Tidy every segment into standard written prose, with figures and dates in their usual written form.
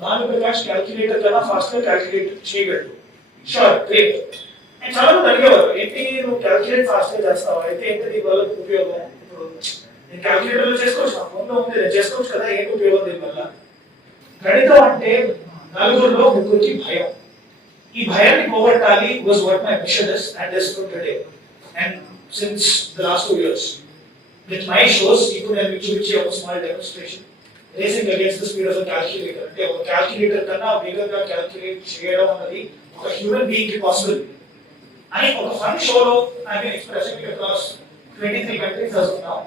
Bhanuprakash calculator కన్నా fast గా calculate చేయగలడు. Sure, great. అండ్ చాలా మంది అడిగేవారు, ఏంటి నువ్వు క్యాల్కులేట్ ఫాస్ట్ గా చేస్తావు, అయితే ఏంటి దీని వల్ల ఉపయోగం? ఇప్పుడు నేను క్యాల్కులేటర్ లో చేసుకోవచ్చు, నా ఫోన్ లో ఉంది, నేను చేసుకోవచ్చు కదా, ఏంటి ఉపయోగం దీని వల్ల? గణితం అంటే నలుగురిలో ముగ్గురికి భయం. ఈ భయాన్ని పోగొట్టాలి was what my mission is and is for today. And since the last 2 years, with my shows, even when we do a small demonstration, racing against the speed of a calculator. అంటే ఒక calculator కన్నా వేగంగా calculate చేయడం అన్నది ఒక human being కి possible అని ఒక ఫన్ షోలో I mean expressing across 23 countries as of now.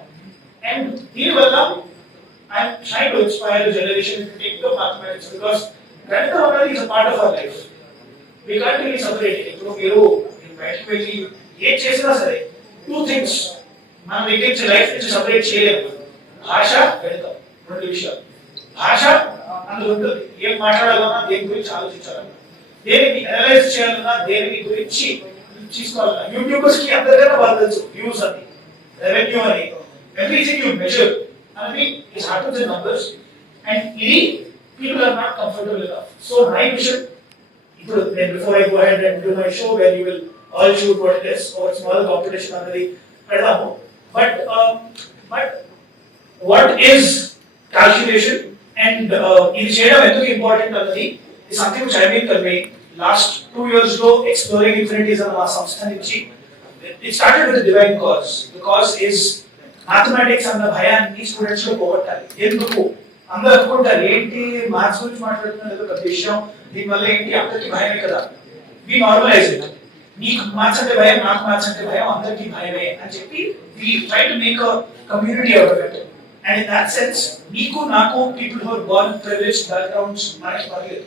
And దీని వల్ల I'm trying to inspire the generation to take up mathematics because గణితం అనేది is a part of our life. We can't really separate it. ఇప్పుడు మీరు బయటకు వెళ్ళి ఏం చేసినా సరే 2 things మనం దగ్గర లైఫ్ నుంచి సెపరేట్ చేయలేము. భాష, గణితం, 2 విషయాలు. భాష అందులో ఉంటుంది, ఏం మాట్లాడాలన్నా, దేని గురించి ఆలోచించాలన్నా, దేనిని అనలైజ్ చేయాలన్నా, దేని గురించి తీసుకోవాలన్నా. యూట్యూబర్స్ కి అందరికన్నా బాగా తెలుసు వ్యూస్ అని, రెవెన్యూ అని, ఎవ్రీథింగ్ యూ మెజర్ అనేది is hard to numbers and ఇది people are not comfortable enough. So my mission, before I go ahead and do my show where you will all shoot what it is or small competition అనేది పెడదాము. But what is calculation and ఇది చేయడం ఎందుకు important అన్నది is something which I have been conveying last 2 years లో exploring infinities అన్న మా సంస్థ నుంచి. It started with a divine cause. The cause is mathematics అన్న భయాన్ని స్టూడెంట్స్ లో పోగొట్టాలి. ఎందుకు అందరూ అనుకుంటారు, ఏంటి మ్యాథ్స్ గురించి మాట్లాడుతున్నారు, ఏదో పెద్ద విషయం, దీనివల్ల ఏంటి, అందరికీ భయమే కదా. వి నార్మలైజ్ ఇట్. నీకు మ్యాథ్స్ అంటే భయం, నాకు మ్యాథ్స్ అంటే భయం, అందరికీ భయమే అని చెప్పి we try to make a community out of it. And in that sense నీకు నాకు people who are born privileged backgrounds మనకి పర్లేదు.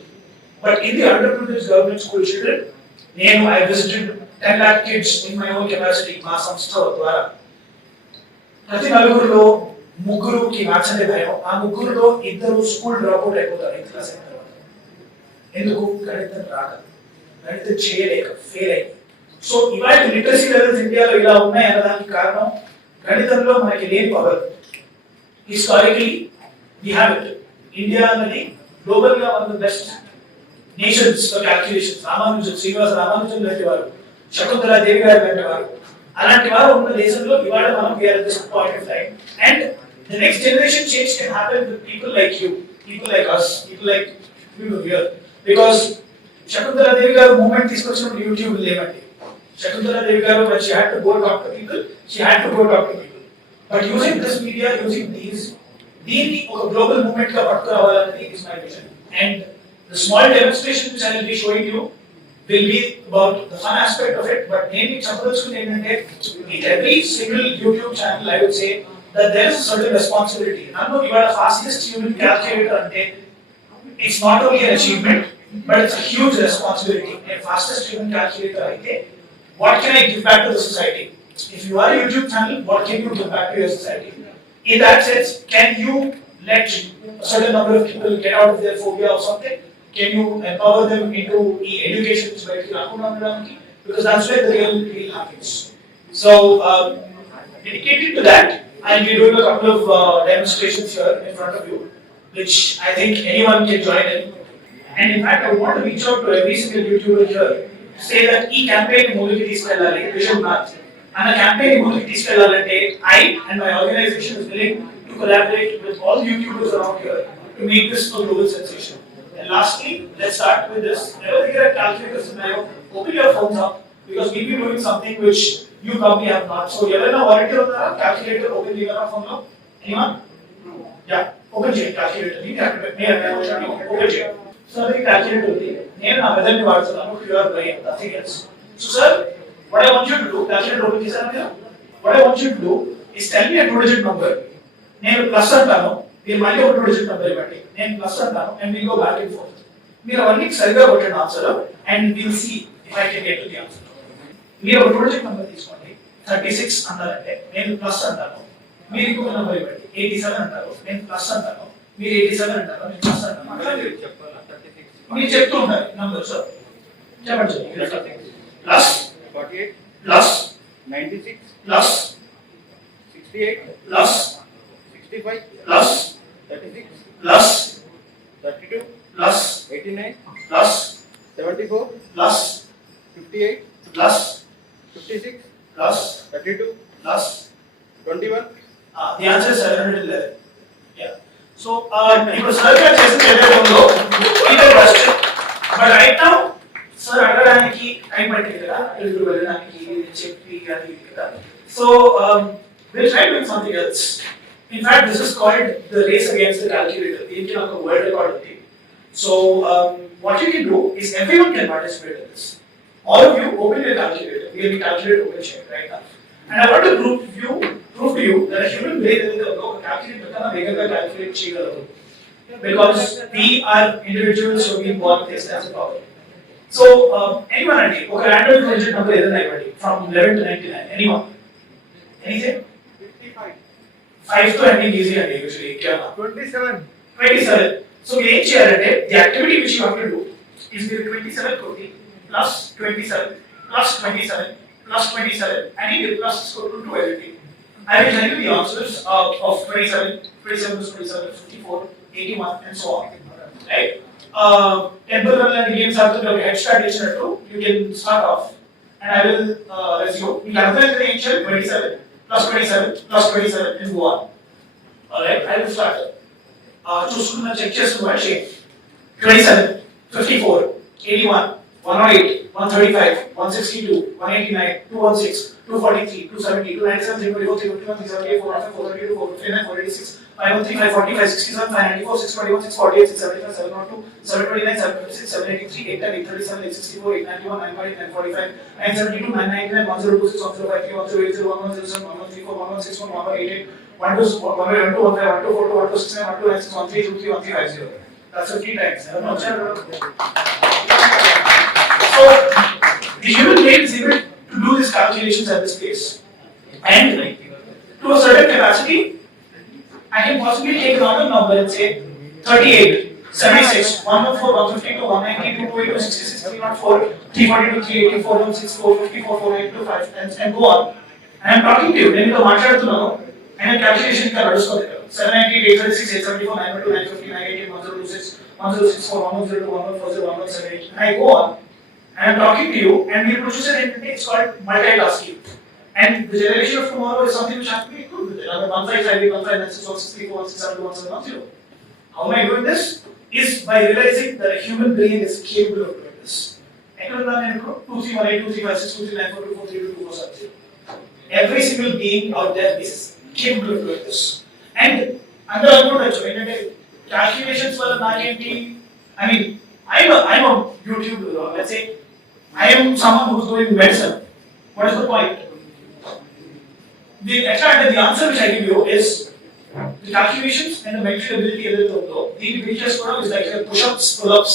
But in the underprivileged government school children, నేను I visited 10 lakh kids in my own capacity మా సంస్థ ద్వారా. ప్రతి నలుగురిలో ముగ్గురుకి మ్యాథ్స్ అంటే భయం, ఆ ముగ్గురులో 2 స్కూల్ డ్రాప్ అవుట్ అయిపోతారు 8th క్లాస్ అయిన తర్వాత. ఎందుకు? గణితం రాక, గణితం చేయలేక, ఫెయిల్ అయ్యి. సో ఇవాళ లిటరసీ లెవెల్స్ ఇండియాలో ఇలా ఉన్నాయి అన్నదానికి కారణం గణితంలో మనకి లేని power. Historically we have it. India అన్నది గ్లోబల్ గా one of the best nations for calculations. Ramanujan, Srinivasa Ramanujan లాంటి వారు, శకుంతలా దేవి గారు లాంటి వారు, అలాంటి వారు ఉన్న దేశంలో ఇవాళ మనం we are at this point of time. And the next generation change can happen with people like you, people like us, people like you here. Because Shakuntala Devi garu movement తీసుకొచ్చినప్పుడు యూట్యూబ్ లేవండి. Shakuntala Devi garu when she had to go talk to people, she had to go talk to people. But using this media, using these, దీన్ని ఒక global movement గా పట్టుకురావాలనేది is my vision. And the small demonstration which I will be showing you will be about the fun aspect of it, but maybe చెప్పదలుచుకుంది ఏంటంటే in every single YouTube channel I would say that there is a certain responsibility. నన్ను ఇవాళ fastest human calculator అంటే it's not only an achievement but it's a huge responsibility. And fastest human calculator అయితే what can I give back to the society? If you are a YouTube channel, what can you give back to your society? In that sense, can you let a certain number of people get out of their phobia or something? Can you empower them into education because that's where the real happens. So dedicated to that, I'll be doing a couple of demonstrations here in front of you, which I think anyone can join in. And in fact, I want to reach out to every single YouTuber here, say that e campaign muliki తీసుకెళ్ళాలి, Vision Math. And a campaign muliki తీసుకెళ్ళాలంటే I and my organization is willing to collaborate with all YouTubers around here to make this a global sensation. And lastly, let's start with this. Never get a calculator scenario. Open your phones up because we'll be doing something which you probably have not. So, you ever volunteer on the calculator? Open your phone now. Anyone? Yeah. Open your calculator. Open your. So, the calculator. Name na whether you are so your brain. Nothing else. So, sir, what I want you to do, calculator open this area. What I want you to do is tell me a 2-digit number. Name plus antano. మీరు మళ్ళీ ఒక 2-digit number ఇవ్వండి, నేను plus అంటాను and will go back and forth. మీరు అవన్నీ సరిగా కొట్టండి answer and will see if I can get to the answer. మీరు ఒక 2-digit నెంబర్ తీసుకోండి, 36 అన్నారంటే నేను ప్లస్ అంటాను, మీరు ఇంకొక నెంబర్ ఇవ్వండి, 87 అంటారు, నేను ప్లస్ అంటాను, మీరు 87 అంటారు, నేను ప్లస్ అంటాను. మీరు చెప్తూ ఉంటారు నంబర్స్, చెప్పండి. Plus 48 plus 96 plus 68 plus 65 plus 36 plus 32 plus 89 plus 74 plus 58 plus 56 plus 32 plus 21 the answer is 711. Yeah. So ఇప్పుడు సార్ గారు చేసిన ఏదైతే ఉందో ఇదే question but right now sir అడగడానికి టైం పట్టింది కదా ఇంటికి వెళ్ళడానికి చెప్పి అది ఇది కదా so will try doing something else in fact this is called the race against the calculator దీనికి నాకు వరల్డ్ రికార్డ్ ఉంది so what you can do is everyone can participate in this. All of you open your calculator. We will calculate open check right now. And I want to prove to you that a human brain is a calculator can make a calculate cheyagalaru. Because we are individuals who have been born with this as a problem. So anyone andi oka random digit number edana ivandi from 11 to 99 anyone anything 55 5 to ending easy andi usually kya 27 so we ఏం చేయాలంటే the activity which you have to do is మీరు 27 కొట్టి plus 27 plus 27 plus 27 and you plus score to 2 everything. I will tell you the answers of 27 plus 27 54 81 and so on, right? Temple run and games are the head start చేసినట్టు you can start off and I will resume. You have the ancient 27 plus 27 plus 27 and go on. All right, I will start. చూసుకున్న check చేసుకున్న shape 27 54 81 108 135 162 189 216 243 270 297 324 351 378 400 432 459 486 513 545 67 594 621 648 675 702 729 756 783 810 837 864 891 958 945 972 999 1026 1053 1080 1107 1134 1161 1188 1 2 1 2 1 2 1 5 1 2 4 2 1 2 6 9 1 2 9 6 1 3 2 3 1 3 5 0. That's 50 times. So the human brain is able to do these calculations at this pace, and to a certain capacity, I can possibly take a random number and say 38, 76, 114, 152, 192, 282, 66, 304, 342, 380, 416, 454, 482, 5, and go on. And I'm talking to you. Then you మాట్లాడుతున్నాను and calculation can నడుస్తుంది 798, 836, 874, 912, 950, 988, 1026, 1064, 1102, 1140, 1178, and I go on. And I'm talking to you, and we produce an entity, it's called multitasking. And the generation of tomorrow is something which has to be good with it. Another 155, 159, 163, 167, 171, 170. How am I doing this? Is by realizing that a human brain is capable of doing this. 2318235623942432247. Every single being out there is capable of doing this. And under calculations for I mean, I'm a YouTube, let's say, I am someone who's doing medicine. What is the point? The answer which I give you is the calculations and the mental ability of the features is like your push-ups, pull-ups,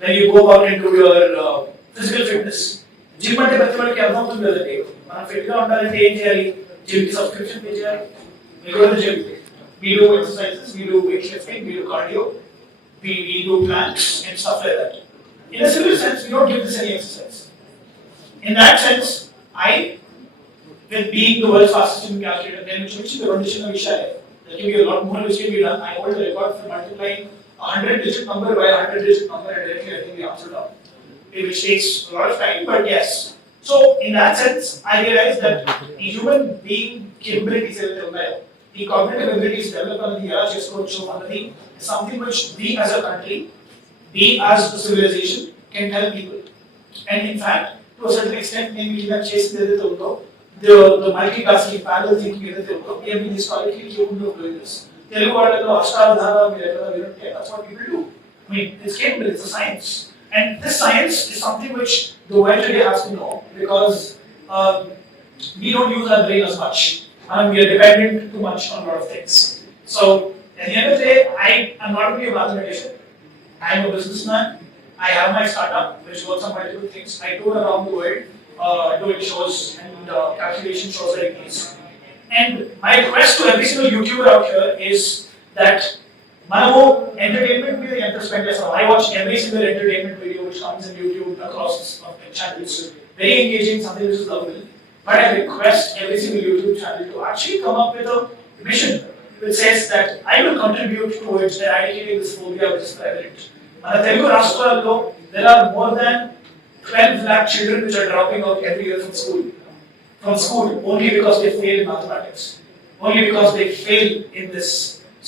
when you go out and do your physical fitness. Gym ante prati valiki ardham avutundi kadandi మనం fit గా ఉండాలంటే ఏం చేయాలి gym కి subscription pay చేయాలి we go to the gym, we do exercises, we do weightlifting, we do cardio, we do planks and stuff like that. In a civil sense, we don't give this any exercise. In that sense, with being the world's fastest human calculator, then which the condition of Vishaya, there can be a lot more which can be done. I hold the record for multiplying 100-digit number by 100-digit number, and directly I think we answered out. Which takes a lot of time, but yes. So, in that sense, I realized that the human being capabilities, the cognitive abilities developed on the era Cheskocho is something which we as a country, we as a civilization can tell people. And in fact, to a certain extent, maybe we have chased the multitasking, parallel thinking, we have been historically capable of doing this. That's what people do. I mean, it's capable, it's a science. And this science is something which the world today has to know because we don't use our brain as much. We are dependent too much on a lot of things. So, at the end of the day, I am not only a mathematician, I am a businessman. I have my startup which works on multiple things. I tour around the world doing shows and calculation shows like these. And my request to every single YouTuber out here is that Manamu entertainment with the spend less. I watch every single entertainment video which comes in YouTube across channels. Very engaging, something which is lovable. But I request every single YouTube channel to actually come up with a mission. which says that I will contribute towards eradicating this phobia which is prevalent. మన తెలుగు రాష్ట్రాల్లో there are more than 12 lakh children which are dropping out every year from school only because they fail in mathematics, only because they fail in this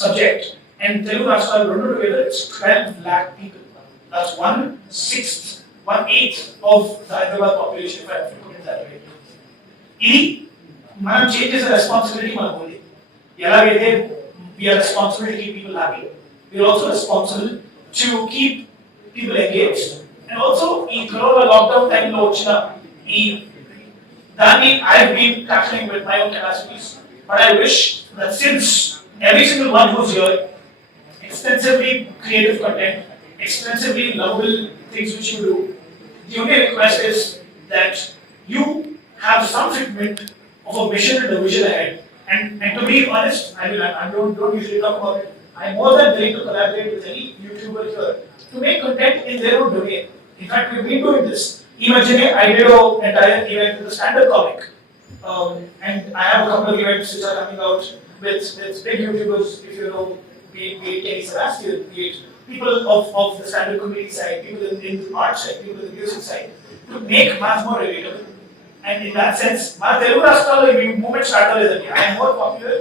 subject. And Telugu Rashtralu rendu together it's 12 lakh people. That's 1/6, 1/8 of the Hyderabad population, if I have to put it that way. ఇది మనం change చేసే responsibility మనకు ఉంది. ఎలాగైతే we are responsible to keep people happy, we are also responsible to keep people engaged. And also ఈ corona lockdown టైంలో వచ్చిన ఈ దాన్ని I have been tackling with my own capacities, but I wish that since every single one who's here extensively creative content, extensively lovable things which you do, the only request is that you have some figment of a mission and a vision ahead. And to be honest, I don't usually talk about it. I'm more than willing to collaborate with any YouTuber here to make content in their own domain. In fact, we've been doing this. Imagine I did an entire event with a stand-up comic, and I have a couple of events which are coming out with big YouTubers. If you know, be it Kenny Sebastian, be it people of the stand-up comedy side, people in the art side, people in the music side, to make math more relatable. And in that sense, my Telugu Rashtralu movement started. I am more popular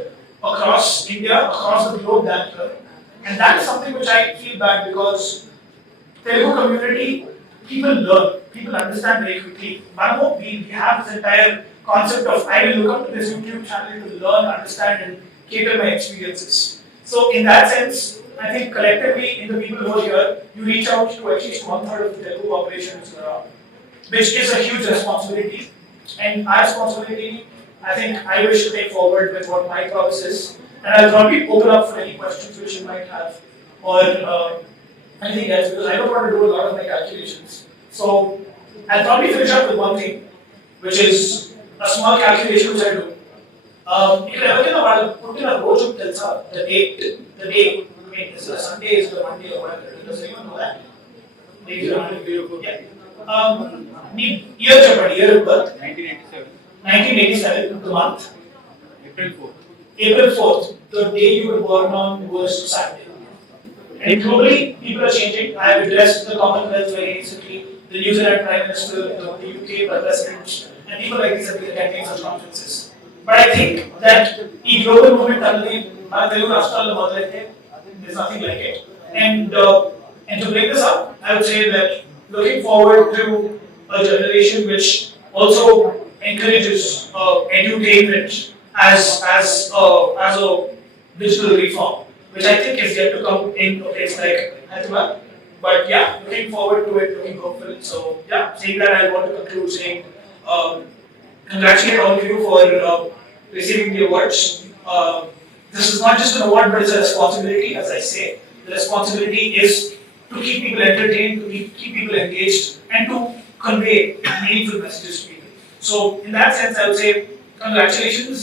across India, across the globe than here. And that is something which I feel bad because Telugu community, people learn, people understand very quickly. Manamu, we have this entire concept of I will look up to this YouTube channel to learn, understand, and cater my experiences. So in that sense, I think collectively in the people who are here, you reach out to at least 1/3 of the Telugu population which is a huge responsibility. And our responsibility, I think I wish to take forward with what my purpose is, and I'll probably open up for any questions which you might have or anything else because I don't want to do a lot of my calculations. So I'll probably finish up with one thing, which is a small calculation which I do. If everything about put in a road tells us the day. I mean, is it a Sunday, is it a Monday, or whatever? Does anyone know that? Maybe yeah. Year chapter, year of birth. 1987. 1987, the month. April 4th. April 4th, the day you were born on was Saturday. And globally, people are changing. I have addressed the Commonwealth very recently, the New Zealand Prime Minister, the UK President, and people like this have been attending such conferences. But I think that the global movement, there's nothing like it. And to break this up, I would say that looking forward to a generation which also encourages edutainment as a digital reform, which I think is yet to come in a place like Hyderabad. But yeah, looking forward to it, looking hopeful. So yeah, saying that, I want to conclude saying congratulate all of you for receiving the awards. This is not just an award, but it's a responsibility. As I say, the responsibility is to keep people entertained, to keep people engaged, and to convey meaningful messages to people. So in that sense, I would say congratulations.